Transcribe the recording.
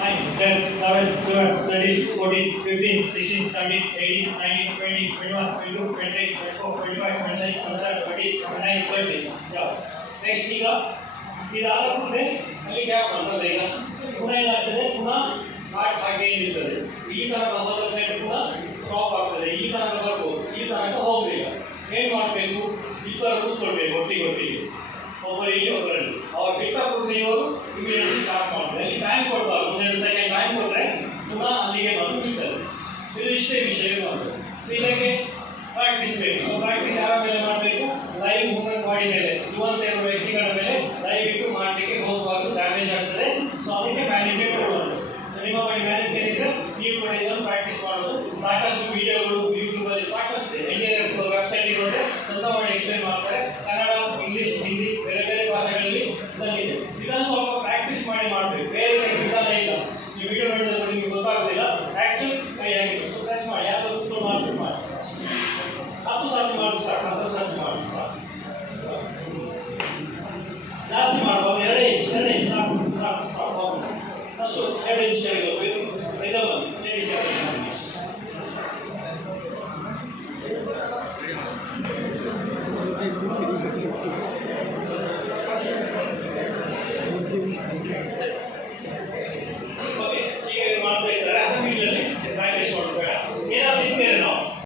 9, 10, 11, 12, 13, 14, 15, 16, 17, 18, 19, 20, 21, 22, 23, 24, 25, 26, 27, 28, 29, 30. Next ಈಗ ಇದಾದ ಮುಂದೆ ಅಲ್ಲಿ ಗ್ಯಾಪ್ ಬರ್ತದೆ. ಈಗ ಪುನಃ ಏನಾಗ್ತದೆ, ಪುನಃ ನಾಟ್ ಹಾಗೆ ನಿಲ್ತದೆ. ಈ ತನಕ ಹೋದ ಮೇಲೆ ಪುನಃ ಸ್ಟಾಪ್ ಆಗ್ತದೆ. ಈ ತನಕ ಬರ್ಬೋದು, ಈ ತನಕ ಹೋಗಲಿಲ್ಲ. ಏನು ಮಾಡಬೇಕು? ಇಬ್ಬರು ಕೂತ್ಕೊಳ್ಬೇಕು ಒಟ್ಟಿಗೆ, ಒಬ್ಬರಿಗೆ ಒಬ್ಬರಲ್ಲಿ. ಅವ್ರು ಬಿಟ್ಟ ಕುರ್ತಿಯವರು ಇಮಿಡಿಯೇಟ್ಲಿ ಸ್ಟಾರ್ಟ್ ಮಾಡ್ತಾರೆ. ಇಲ್ಲಿ ಟೈಮ್ ಕೊಡಬಾರ್ದು, 1-2 ಸೆಕೆಂಡ್ ಟೈಮ್ ಕೊಟ್ಟರೆ ಪುನಃ ಅಲ್ಲಿಗೆ ಬಂದು ನಿಲ್ತದೆ. ಇದು ಇಷ್ಟೇ ವಿಷಯ ಮಾಡ್ತದೆ. ಇದಕ್ಕೆ ಪ್ರಾಕ್ಟೀಸ್ ಬೇಕು. ಸೊ ಪ್ರಾಕ್ಟೀಸ್ ಯಾರ ಮೇಲೆ ಮಾಡಬೇಕು? ಲೈವ್ ಮೂವ್ಮೆಂಟ್ ಬಾಡಿ ಮೇಲೆ, ಜೀವಂತ ಇರುವ ವ್ಯಕ್ತಿಗಳ ಮೇಲೆ ದಯವಿಟ್ಟು ಮಾಡಲಿಕ್ಕೆ ಹೋಗಬಾರ್ದು, ಡ್ಯಾಮೇಜ್ ಆಗ್ತದೆ. ಸೊ ಅದಕ್ಕೆ ಮ್ಯಾನಿಪೇಟ್ ಕೊಡಬಾರ್ದು. ನಿಮ್ಮ ಬಳಿ ಮ್ಯಾನಿಪೇಟ್ ಇದ್ದರೆ ನೀವು ಕೂಡ ಇದನ್ನು ಪ್ರಾಕ್ಟೀಸ್ ಮಾಡೋದು. ಸಾಕಷ್ಟು ವಿಡಿಯೋಗಳು ಯೂಟ್ಯೂಬಲ್ಲಿ ಸಾಕಷ್ಟು NDRF ವೆಬ್ಸೈಟ್ ಇರೋದೇ ಸ್ವಂತ ಮಾಡಿ ಎಕ್ಸ್ಪ್ಲೈನ್ ಮಾಡ್ತಾರೆ.